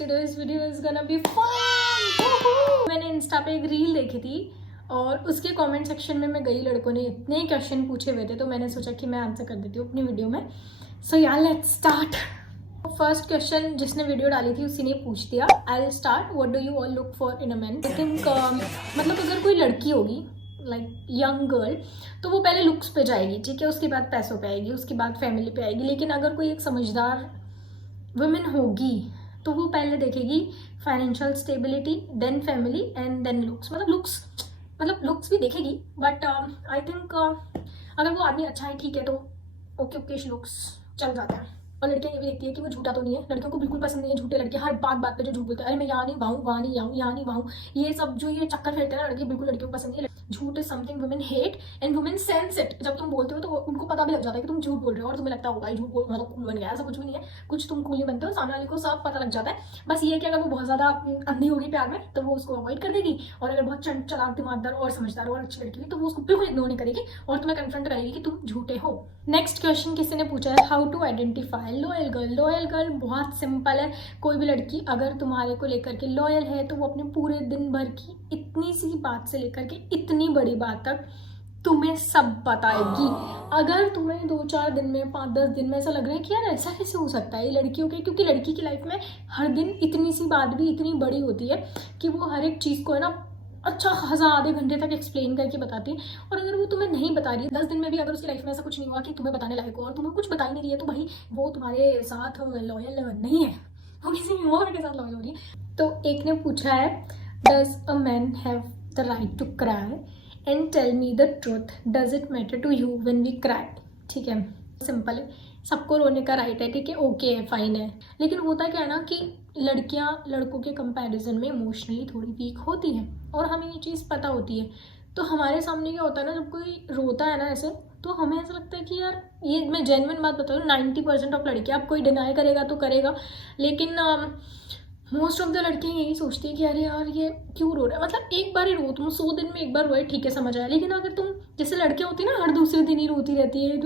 Today's video is gonna be fun. मैंने Insta पे एक रील देखी थी और उसके कमेंट सेक्शन में मैं गई, लड़कों ने इतने क्वेश्चन पूछे हुए थे तो मैंने सोचा कि मैं आंसर कर देती हूँ अपनी वीडियो में. सो यार लेट्स स्टार्ट. फर्स्ट क्वेश्चन जिसने वीडियो डाली थी उसी ने पूछ दिया. I will start. What do you all look for in a man? I think मतलब अगर कोई लड़की होगी लाइक यंग गर्ल तो वो पहले लुक्स पे जाएगी, ठीक है, उसके बाद पैसों पे आएगी, उसके बाद फैमिली पे आएगी. लेकिन अगर कोई एक समझदार वुमेन होगी तो वो पहले देखेगी financial stability, then family and then looks. मतलब लुक्स भी देखेगी बट आई थिंक अगर वो आदमी अच्छा है ठीक है तो ओके लुक्स चल जाता है. और लड़कियां ये भी देखती है कि वो झूठा तो नहीं है. लड़कियों को बिल्कुल पसंद नहीं है झूठे लड़के. हर बात पे जो झूठ बोलते हैं, अरे मैं यहाँ नहीं भाऊँ, वहाँ नहीं आऊँ, यहाँ नहीं भाऊँ, ये सब जो ये चक्कर फेरते हैं ना लड़के, बिल्कुल लड़कियों को पसंद नहीं है. झूठ is something women hate and women sense it. जब तुम बोलते हो तो उनको पता भी लग जाता है कि तुम झूठ बोल रहे हो और तुम्हें लगता होगा ये झूठ बोल मतलब कूल बन गया. ऐसा कुछ भी नहीं है. कुछ तुम कूल नहीं बनते हो, सामने वाले को सब पता लग जाता है. बस ये है कि अगर वो बहुत ज्यादा अंधी होगी प्यार में तो वो उसको अवॉइड कर देगी, और अगर बहुत चालाक दिमागदार और समझदार और अच्छी लड़की हुई तो वो उसको बिल्कुल इग्नोर नहीं करेगी और तुम्हें कन्फ्रंट करेगी कि तुम झूठे हो. नेक्स्ट क्वेश्चन किसी ने पूछा है, how to identify loyal girl. Loyal girl बहुत सिंपल है. कोई भी लड़की अगर तुम्हारे को लेकर के लॉयल है तो वो अपने पूरे दिन भर की इतनी सी बात से लेकर के इतनी बड़ी बात तक तुम्हें सब बताएगी. अगर तुम्हें 2-4 दिन में 5-10 दिन में ऐसा लग रहा है कि यार ऐसा कैसे हो सकता है ये लड़कियों के, क्योंकि लड़की की लाइफ में हर दिन इतनी सी बात भी इतनी बड़ी होती है कि वो हर एक चीज़ को है ना अच्छा खासा आधे घंटे तक एक्सप्लेन करके बताती है. और अगर वो तुम्हें नहीं बता रही है 10 दिन में भी, अगर उसकी लाइफ में ऐसा कुछ नहीं हुआ कि तुम्हें बताने लायक हो और तुम्हें कुछ बता ही नहीं रही है, तो भाई वो तुम्हारे साथ लॉयल नहीं है, वो किसी और के साथ लॉयल हो रही है. तो एक ने पूछा है, does a man have the right to cry and tell me the truth, does it matter to you when we cry. ठीक है, सिंपल है, सबको रोने का राइट है, ठीक है, ओके है, फाइन है. लेकिन होता क्या है ना कि लड़कियां लड़कों के कंपैरिजन में इमोशनली थोड़ी वीक होती हैं और हमें ये चीज़ पता होती है. तो हमारे सामने क्या होता है ना, जब कोई रोता है ना ऐसे तो हमें ऐसा लगता है कि यार, ये मैं जेन्युइन बात बता रही हूँ, 90% ऑफ लड़कियां, अब कोई डिनाई करेगा तो करेगा, लेकिन मोस्ट ऑफ द लड़कियां यही सोचती है कि अरे यार ये क्यों रो रहा है. मतलब एक बार ही रो, तुम 100 दिन में एक बार रोए ठीक है, समझ आया. लेकिन अगर तुम जैसे लड़कियां होती है ना हर दूसरे दिन ही रोती रहती है,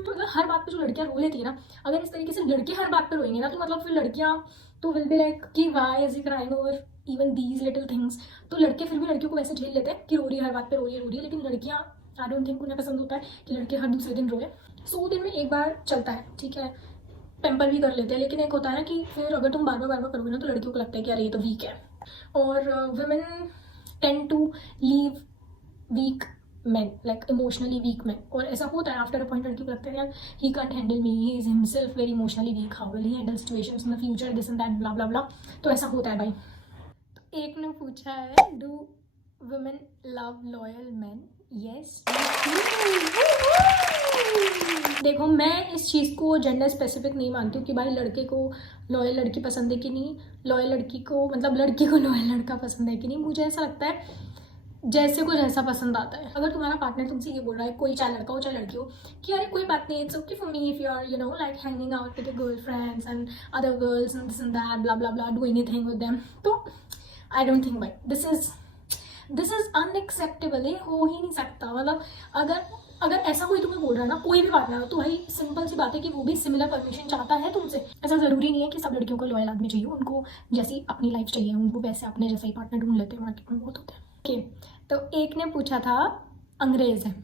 तो हर बात पे जो लड़कियां रो लेती है ना, अगर इस तरीके से लड़के हर बात पे रोएंगे ना तो मतलब फिर लड़कियां तो विल बी लाइक कि why is he crying over even these little things. तो लड़के फिर भी लड़कियों को वैसे झेल लेते हैं कि रो रही है, हर बात पे रो रही है. लेकिन लड़कियां आई डोंट थिंक उन्हें पसंद होता है कि लड़के हर दूसरे दिन रोए. 100 दिन में एक बार चलता है, ठीक है, पेम्पर भी कर लेते हैं. लेकिन एक होता है ना कि फिर अगर तुम बार बार करोगे ना तो लड़कियों को लगता है कि यार ये तो वीक है. और women tend to leave weak man, like emotionally weak man. और ऐसा होता है आफ्टर अ पॉइंट, लड़की को लगता है यार he can't handle me, he is himself very emotionally weak, how will he handle situations in the future, this and that blah blah blah. तो ऐसा होता है भाई. तो एक ने पूछा है, do women love loyal man? Yes. देखो, मैं इस चीज़ को जेंडर स्पेसिफिक नहीं मानती हूँ कि भाई लड़के को लॉयल लड़की पसंद है कि नहीं, लॉयल लड़की को मतलब लड़के को लॉयल लड़का पसंद है कि नहीं. मुझे ऐसा लगता है जैसे को जैसा पसंद आता है. अगर तुम्हारा पार्टनर तुमसे ये बोल रहा है, कोई चाहे लड़का हो चाहे लड़की हो, कि अरे कोई बात नहीं, it's okay for me if you are like hanging out with your girlfriends and other girls and this and that blah blah blah, do anything with them, तो आई डोंट थिंक भाई दिस इज अनएक्सेप्टेबल. ये हो ही नहीं सकता. मतलब अगर ऐसा कोई तुम्हें बोल रहा है ना, कोई भी पार्टनर हो, तो भाई सिंपल सी बात है कि वो भी सिमिलर परमिशन चाहता है तुमसे. ऐसा जरूरी नहीं है कि सब लड़कियों को लॉयल आदमी चाहिए, उनको जैसी अपनी लाइफ चाहिए, उनको वैसे अपने जैसा ही पार्टनर ढूंढ लेते हैं, मार्केट में बहुत होते हैं. ओके, तो एक ने पूछा था, अंग्रेज है,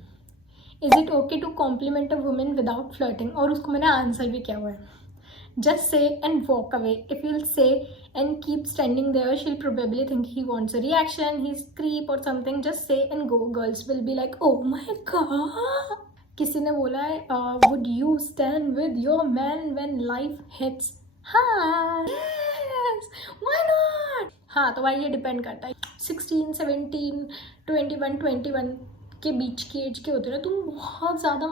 is it okay to compliment a women without flirting? और उसको मैंने आंसर भी किया हुआ है. Just say and walk away. If you'll say and keep standing there, she'll probably think he wants a reaction, he's creep or something. Just say and go. Girls will be like, oh my god. किसी ने बोला है, would you stand with your man when life hits hard? Yes, why not? हाँ, तो भाई ये depend करता है. 16, 17, 21 के बीच की एज के होते हैं ना, तुम बहुत ज़्यादा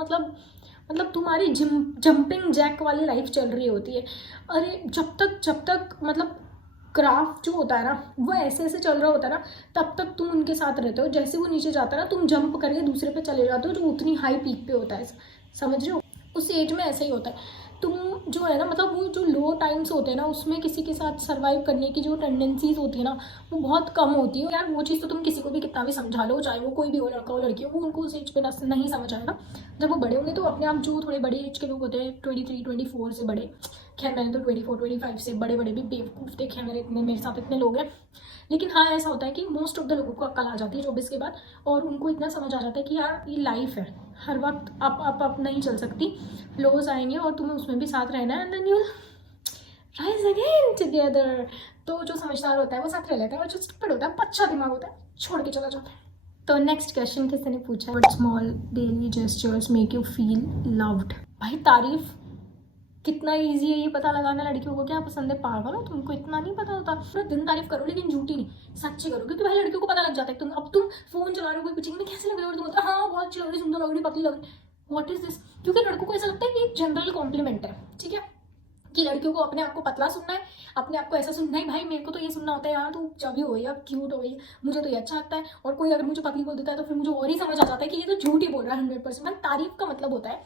मतलब तुम्हारी जंपिंग जैक वाली लाइफ चल रही होती है. अरे जब तक मतलब क्राफ्ट जो होता है ना वो ऐसे चल रहा होता है ना, तब तक तुम उनके साथ रहते हो. जैसे वो नीचे जाता है ना, तुम जंप करके दूसरे पे चले जाते हो जो उतनी हाई पीक पे होता है. समझ रहे हो? उस एज में ऐसा ही होता है. तुम जो है ना, मतलब वो जो लो टाइम्स होते हैं ना, उसमें किसी के साथ सर्वाइव करने की जो टेंडेंसीज होती है ना, वो बहुत कम होती है. यार वो चीज़ तो तुम किसी को भी कितना भी समझा लो, चाहे वो कोई भी हो, लड़का हो लड़की हो, वो उनको उस एज पे नहीं समझ आएगा. जब वो बड़े होंगे तो अपने आप जो थोड़े बड़े एज के लोग होते हैं 23-24 से बड़े, खैर मैंने तो 24-25 से बड़े बड़े भी बेवकूफ़ देखे हैं, मेरे साथ इतने लोग हैं। लेकिन हाँ, ऐसा होता है कि मोस्ट ऑफ द लोगों को अक्ल आ जाती है 24 के बाद, और उनको इतना समझ आ जाता है कि यार ये लाइफ है, हर वक्त अप नहीं चल सकती, लोज आएंगे और तुम्हें उसमें भी साथ रहना है, and then you rise again together. तो जो समझदार होता है वो साथ रह लेता है, और जो स्टूपिड होता है, अच्छा दिमाग होता है, छोड़ के चला जाता है। तो नेक्स्ट क्वेश्चन किसी ने पूछा, what small daily gestures make you feel loved. भाई तारीफ कितना इजी है ये पता लगाना, लड़कियों को क्या पसंद है, पागल हो तुमको इतना नहीं पता होता। पूरा दिन तारीफ करो लेकिन झूठी नहीं, सच्ची करो, क्योंकि भाई लड़कियों को पता लग जाता है। तुम फोन चला रहे हो, कोई पूछेंगे कैसे लग रही हो, और तुम बोलते हाँ बहुत अच्छी लग रही, सुंदर लग रही, पतली लग रही, व्हाट इज दिस। क्योंकि लड़कों को ऐसा लगता है कि एक जनरल कॉम्प्लीमेंट है, ठीक है, कि लड़कियों को अपने आप को पतला सुनना है, अपने आप को ऐसा सुनना है, भाई मेरे को तो ये सुनना होता है यार तू चबी हो गई, अब क्यूट हो गई, मुझे तो ये अच्छा लगता है। और कोई अगर मुझे पतली बोल देता है तो फिर मुझे और ही समझ आ जाता है कि ये तो झूठ ही बोल रहा है 100%। भाई तारीफ का मतलब होता है,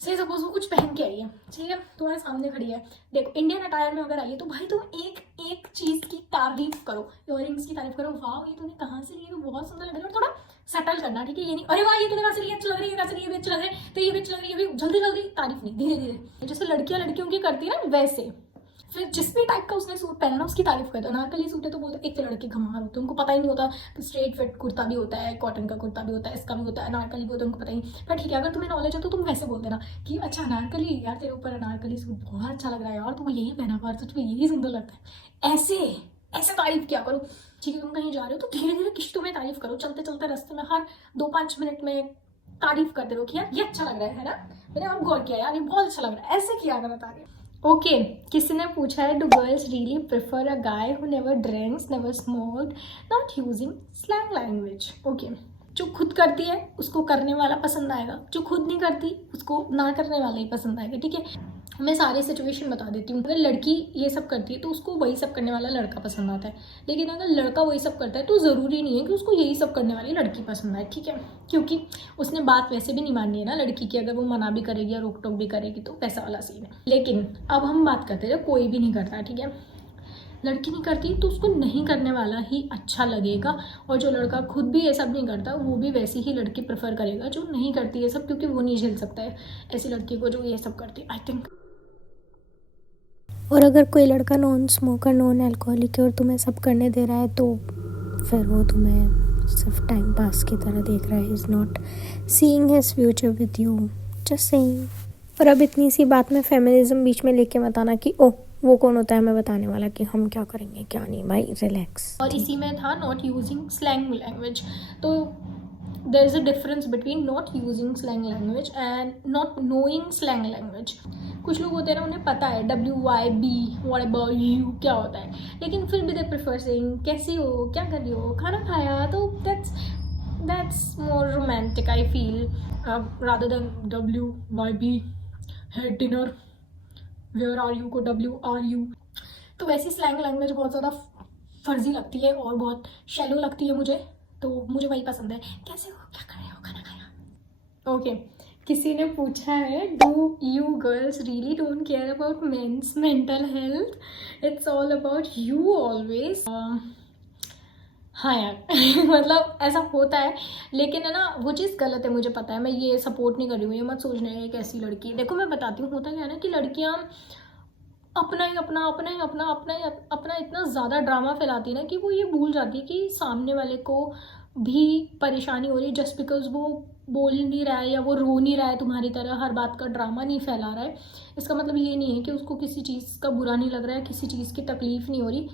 से सपोज वो कुछ पहन के आई है, ठीक है, तुम्हारे सामने खड़ी है, देखो इंडियन अटायर में अगर आई है तो भाई तुम एक चीज़ की तारीफ करो, इयररिंग्स की तारीफ करो, वाह ये तूने कहाँ से ली, तो बहुत सुंदर लग रही है, और थोड़ा सटल करना, ठीक है, ये नहीं अरे वाह ये तूने कहाँ से ली, अच्छी लग रही है, वैसे ये भी अच्छी लग रही है, तो ये भी अच्छी लग रही है, ये भी जल्दी जल्दी तारीफ नहीं, धीरे धीरे, जैसे लड़कियां लड़कियों की करती है ना वैसे। फिर जिस भी टाइप का उसने सूट पहना उसकी तारीफ करते हो। अनारकली सूट है तो बोलते एक लड़के घमार होते हैं, उनको पता ही नहीं होता कि स्ट्रेट फिट कुर्ता भी होता है, कॉटन का कुर्ता भी होता है, इसका भी होता है, अनारकली भी होता है, उनको पता ही नहीं। पर ठीक है, अगर तुम्हें नॉलेज है तो तुम वैसे बोल देना कि अच्छा अनारकली यार तेरे ऊपर अनारकली सूट बहुत अच्छा लग रहा है यार, तुम यही पहना कर, सच में यही सुंदर लगता है, ऐसे ऐसे तारीफ क्या करो, ठीक है। तुम कहीं जा रहे हो तो धीरे धीरे किश्तों में तारीफ करो, चलते चलते रास्ते में हर 2-5 मिनट में तारीफ करते रहो कि यार ये अच्छा लग रहा है ना, मैंने आप गौर किया यार ये बहुत अच्छा लग रहा है, ऐसे किया करो तारीफ। ओके किसी ने पूछा है, do girls really prefer a guy who never drinks, never smoked, not using slang language. Okay, जो खुद करती है उसको करने वाला पसंद आएगा, जो खुद नहीं करती उसको ना करने वाला ही पसंद आएगा, ठीक है। मैं सारी सिचुएशन बता देती हूँ। अगर लड़की ये सब करती है तो उसको वही सब करने वाला लड़का पसंद आता है, लेकिन अगर लड़का वही सब करता है तो ज़रूरी नहीं है कि उसको यही सब करने वाली लड़की पसंद आए, ठीक है, क्योंकि उसने बात वैसे भी नहीं माननी है ना लड़की की, अगर वो मना भी करेगी या रोक टोक भी करेगी तो वैसा वाला सीन है। लेकिन अब हम बात करते हैं कोई भी नहीं करता, ठीक है, लड़की नहीं करती तो उसको नहीं करने वाला ही अच्छा लगेगा, और जो लड़का खुद भी ये सब नहीं करता वो भी वैसी ही लड़की प्रेफर करेगा जो नहीं करती ये सब, क्योंकि वो नहीं झेल सकता है ऐसी लड़की को जो ये सब करती है, आई थिंक। और अगर कोई लड़का नॉन स्मोकर नॉन अल्कोहलिक है और तुम्हें सब करने दे रहा है तो फिर वो तुम्हें सिर्फ टाइम पास की तरह देख रहा है, is not seeing his future with you, just saying. और अब इतनी सी बात में फेमिनिज्म बीच में लेके मत आना कि ओह वो कौन होता है हमें बताने वाला कि हम क्या करेंगे क्या नहीं, भाई रिलैक्स। और इसी में था नॉट यूजिंग स्लैंग लैंग्वेज, तो there is a difference between not using slang language and not knowing slang language। कुछ लोग होते हैं ना उन्हें पता है WYB what about you क्या होता है, लेकिन फिर भी they prefer saying कैसी हो, क्या कर रही हो, खाना खाया, तो that's more romantic I feel rather than WYB had dinner, where are you को WRU। तो वैसी स्लैंग लैंग्वेज बहुत ज़्यादा फर्जी लगती है और बहुत शैलो लगती है मुझे, तो मुझे वही पसंद है, कैसे हो, क्या कर रहे हो, खाना खाया। ओके किसी ने पूछा है, do you girls really don't care about men's mental health, it's all about you always. हाँ यार मतलब ऐसा होता है, लेकिन है ना वो चीज़ गलत है, मुझे पता है, मैं ये सपोर्ट नहीं कर रही हूँ, ये मत सोचना है एक ऐसी लड़की। देखो मैं बताती हूँ, होता क्या है ना कि लड़कियाँ अपना इतना ज़्यादा ड्रामा फैलाती है ना कि वो ये भूल जाती है कि सामने वाले को भी परेशानी हो रही है, जस्ट बिकॉज वो बोल नहीं रहा है या वो रो नहीं रहा है तुम्हारी तरह, हर बात का ड्रामा नहीं फैला रहा है, इसका मतलब ये नहीं है कि उसको किसी चीज़ का बुरा नहीं लग रहा है, किसी चीज़ की तकलीफ़ नहीं हो रही।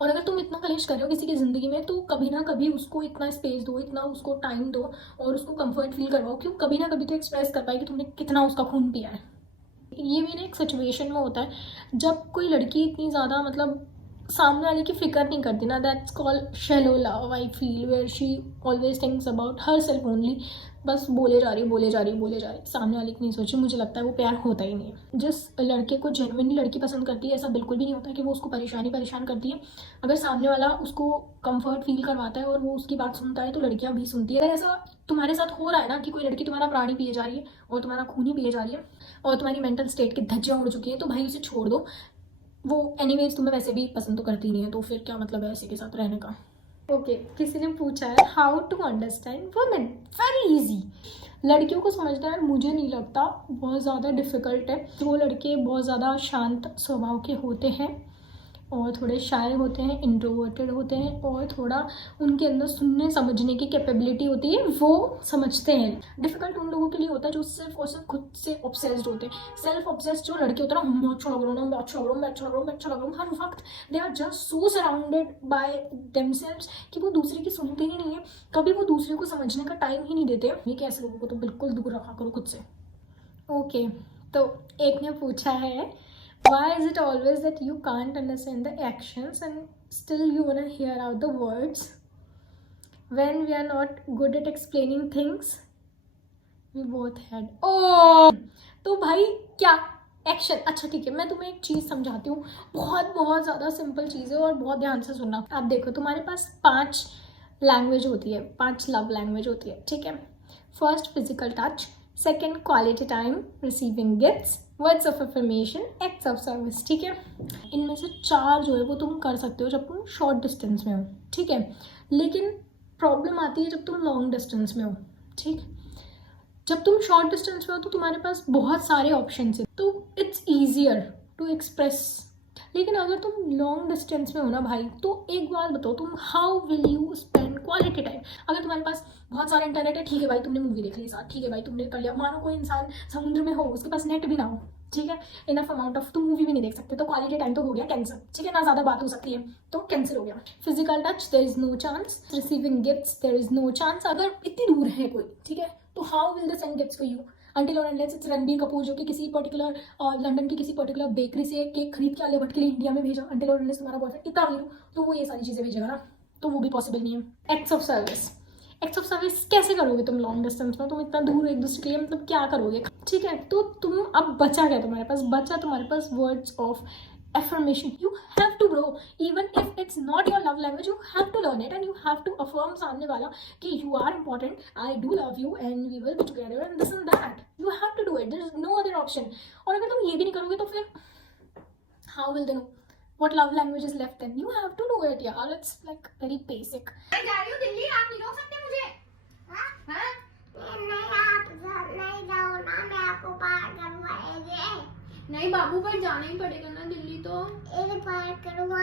और अगर तुम इतना कलेश कर रहे हो किसी की ज़िंदगी में तो कभी ना कभी उसको इतना स्पेस दो, इतना उसको टाइम दो और उसको कंफर्ट फील करवाओ, क्यों कभी ना कभी तो एक्सप्रेस कर पाए कि तुमने कितना उसका खून पिया है। ये भी ना एक सिचुएशन में होता है जब कोई लड़की इतनी ज़्यादा मतलब सामने वाले की फिक्र नहीं करती ना, that's called shallow love I feel, where she always thinks about her self only, बस बोले जा रही सामने वाले की नहीं सोची। मुझे लगता है वो प्यार होता ही नहीं है। जिस लड़के को जेन्युइनली लड़की पसंद करती है ऐसा बिल्कुल भी नहीं होता कि वो उसको परेशान करती है। अगर सामने वाला उसको कंफर्ट फील करवाता है और वो उसकी बात सुनता है तो लड़कियां भी सुनती है। अगर ऐसा तुम्हारे साथ हो रहा है ना कि कोई लड़की तुम्हारा प्राणी पिए जा रही है और तुम्हारा खून ही पिए जा रही है और तुम्हारी मेंटल स्टेट की धज्जियां उड़ चुकी है, तो भाई उसे छोड़ दो। वो एनीवेज तुम्हें वैसे भी पसंद तो करती नहीं है, तो फिर क्या मतलब है ऐसे के साथ रहने का। ओके किसी ने पूछा है, how to understand women. Very easy, लड़कियों को समझना है मुझे नहीं लगता बहुत ज़्यादा डिफ़िकल्ट है। वो लड़के बहुत ज़्यादा शांत स्वभाव के होते हैं और थोड़े शाय होते हैं, इंट्रोवर्टेड होते हैं और थोड़ा उनके अंदर सुनने समझने की कैपेबिलिटी होती है, वो समझते हैं। डिफ़िकल्ट उन लोगों के लिए होता है जो सिर्फ और सिर्फ खुद से ऑब्सेस्ड होते हैं। सेल्फ ऑब्सेस्ड जो लड़के होते हैं ना, मैं अच्छा लग रहा हूँ, मैं अच्छा लग रहा हूँ, मैं अच्छा लग रहा हूँ, मैं अच्छा लग रहा हूँ, हर वक्त they are just so surrounded by themselves कि वो दूसरे की सुनते ही नहीं है, कभी वो दूसरे को समझने का टाइम ही नहीं देते। ये कैसे लोगों को तो बिल्कुल दूर रखा करो खुद से। ओके, तो एक ने पूछा है, why is it always that you can't understand the actions and still you wanna hear out the words? When we are not good at explaining things, we both had oh तो भाई क्या action. अच्छा ठीक है, मैं तुम्हें एक चीज़ समझाती हूँ, बहुत बहुत ज़्यादा सिंपल चीज़ है और बहुत ध्यान से सुनना। आप देखो, तुम्हारे पास 5 लैंग्वेज होती है, 5 लव लैंग्वेज होती है, ठीक है। First physical touch, second quality time, receiving gifts, words of affirmation, acts of service, ठीक है। इनमें से 4 जो है वो तुम कर सकते हो जब तुम शॉर्ट डिस्टेंस में हो, ठीक है। लेकिन प्रॉब्लम आती है जब तुम लॉन्ग डिस्टेंस में हो, ठीक। जब तुम शॉर्ट डिस्टेंस में हो तो तुम्हारे पास बहुत सारे ऑप्शन है, तो इट्स ईजियर टू एक्सप्रेस। लेकिन अगर तुम लॉन्ग डिस्टेंस में हो ना भाई, तो एक बात बताओ, तुम how will you spend quality time. अगर तुम्हारे पास बहुत सारा इंटरनेट है, ठीक है भाई, तुमने मूवी देख ली साथ, ठीक है भाई, तुमने कर लिया। मानो कोई इंसान समुद्र में हो, उसके पास नेट भी ना हो, ठीक है, इनफ अमाउंट ऑफ, तुम मूवी भी नहीं देख सकते, तो क्वालिटी टाइम तो हो गया कैंसिल, ठीक है ना, ज़्यादा बात हो सकती है तो कैंसिल हो गया। Physical touch, there is no chance. Receiving gifts, there is no chance. अगर इतनी दूर है कोई, ठीक है, तो how will they send gifts for you until और अनलेस इट्स रणबीर कपूर जो कि किसी पर्टिकुलर लंदन की किसी पर्टिकुलर बेकरी से केक खरीद के आलिया भट्ट के लिए इंडिया में भेजा। अंटिल और अनलेस तुम्हारा बॉयफ्रेंड इतना अमीर हो तो वो ये सारी चीज़ें भेजेगा ना, तो वो भी पॉसिबल नहीं है। Acts of service, acts of service कैसे करोगे तुम लॉन्ग डिस्टेंस में, तुम इतना दूर एक दूसरे के लिए, मतलब क्या करोगे, ठीक है। तो तुम अब बचा क्या तुम्हारे पास, बचा तुम्हारे पास words of affirmation. You have to bro, even if it's not your love language, you have to learn it and you have to affirm सामने वाला कि you are important, I do love you and we will be together and this and that. You have to do it, there is no other option. और अगर तुम ये भी नहीं करोगे तो फिर how will they know what love language is left then? You have to do it यार, it's like very basic. मैं जा रही हूँ दिल्ली, आप नहीं रोक सकते मुझे। हाँ? नहीं, आप नहीं जाओ ना, मैं आपको पार करवाएंगे। नहीं बाबू, पर जाना ही पड़ेगा ना दिल्ली, तो एक पार करूँगा।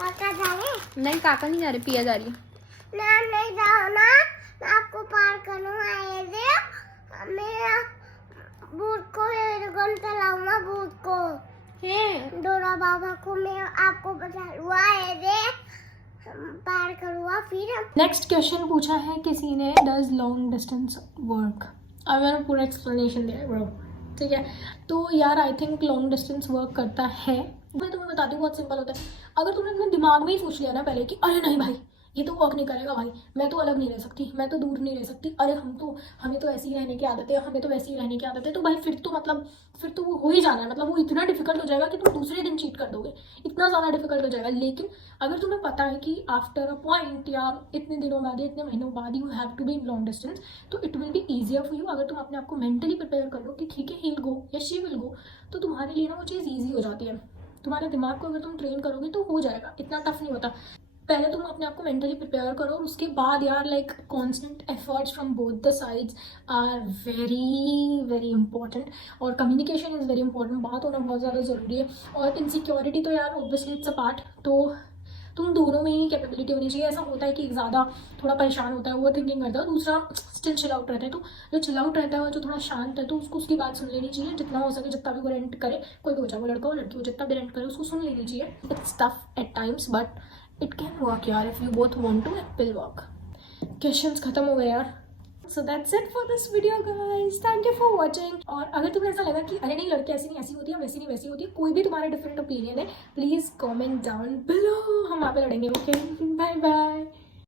काका जा रहे? नहीं, काका नहीं जा रहे, पिया जा रही। ना नहीं जाओ ना, मैं आपको पार करूँगा। मैं भूत को गन चलाऊंगा, भूत को है डोरा बाबा को मैं आपको बचाऊंगा, पार करूँगा फिर। नेक्स्ट क्वेश्चन पूछा है किसी ने, डज लॉन्ग डिस्टेंस वर्क। अब मैंने पूरा एक्सप्लेनेशन दिया है ब्रो, ठीक है। तो यार I think long distance work करता है। मैं तुम्हें बताती हूँ, बहुत सिंपल होता है। अगर तुमने अपने दिमाग में ही सोच लिया ना पहले कि अरे नहीं भाई ये तो वर्क नहीं करेगा भाई, मैं तो अलग नहीं रह सकती, मैं तो दूर नहीं रह सकती, अरे हमें तो ऐसे ही रहने की आदत है, हमें तो वैसे ही रहने की आदत है, तो भाई फिर तो वो हो ही जाना है। मतलब वो इतना डिफिकल्ट हो जाएगा कि तुम दूसरे दिन चीट कर दोगे, इतना ज़्यादा डिफिकल्ट हो जाएगा। लेकिन अगर तुम्हें पता है कि आफ्टर अ पॉइंट या इतने दिनों बाद या इतने महीनों बाद you have to be in long distance, तो it will be easier for you. अगर तुम अपने आप को मेंटली प्रिपेयर कर लो कि ठीक है ही विल गो या शी विल गो, तो तुम्हारे लिए ना वो चीज़ ईजी हो जाती है। तुम्हारे दिमाग को अगर तुम ट्रेन करोगे तो हो जाएगा, इतना टफ नहीं होता। पहले तुम अपने आप को मेंटली प्रिपेयर करो और उसके बाद यार like constant efforts from both the sides are very very important. और कम्युनिकेशन इज़ वेरी इंपॉर्टेंट, बात होना बहुत ज़्यादा ज़रूरी है। और इनसिक्योरिटी तो यार ऑब्वियसली इट्स अ पार्ट, तो तुम दोनों में ही कैपेबिलिटी होनी चाहिए। ऐसा होता है कि एक ज़्यादा थोड़ा परेशान होता है, ओवर थिंकिंग करता है, दूसरा स्टिल चिल आउट रहता है। तो जो चिल आउट रहता है और जो थोड़ा शांत है, तो उसको उसकी बात सुन लेनी चाहिए जितना हो सके। जितना भी वो रेंट करे, कोई भी हो चाहे वो लड़का हो लड़की हो, जितना भी रेंट करे उसको सुन लेनी चाहिए। It's tough at times but it can work यार, if you both want to it will work. Questions खत्म हो गए यार। So that's it for this video guys, thank you for watching. और अगर तुम्हें ऐसा लगा कि अरे नहीं लड़की ऐसी नहीं ऐसी होती है, वैसी नहीं वैसी होती है, कोई भी तुम्हारा डिफरेंट ओपिनियन है, प्लीज़ कमेंट डाउन बिलो, हम वहाँ पे लड़ेंगे। Okay, bye bye.